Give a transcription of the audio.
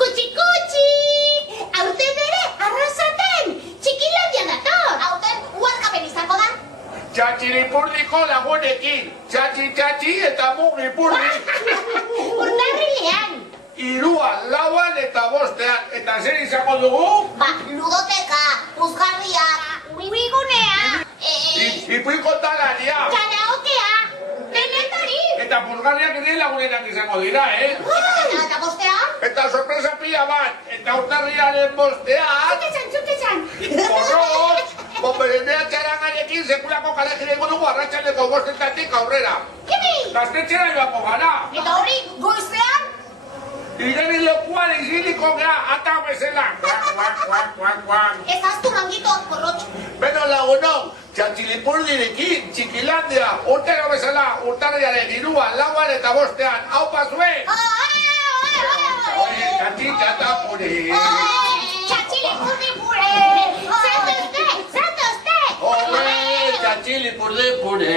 Kutsi-kutsi! Aurten ere, arrasaten! Txikilandia dator! Aurten, uazkapen izango da? Txatxilipurdiko lagunekin. Txatxi eta mugipurdi. Urtarrilean! Irua, lauan eta bostean. Eta zer izango dugu? Ludoteka, puzgarria, Uigunea! Ipuiko talaria. Karaokea! Denetari! Eta puzgarriak ere lagunenak izango dira, eta bostea? Eta sorpresa pila bat. Eta urtarriaren bostean. Zutesan! Porrot! Bomberendea txarangarekin sekulako kalejireko dugu arratsaldeko bostetatik aurrera. Kimi! Gaztetxera joako gara. Eta hori, goizean? Igeri lekuan iziliko gara, ata bezala. Kuak. Ez aztu mangitoak porrotx. Beno lagunok, txatxilipurdirekin, txikilandia, urtero bezala, urtarriaren iruan, lauan eta bostean, hau pasue! Txatxitxata puri! Txatxilipurdi-pure! Zatozte! Txatxilipurdi puri!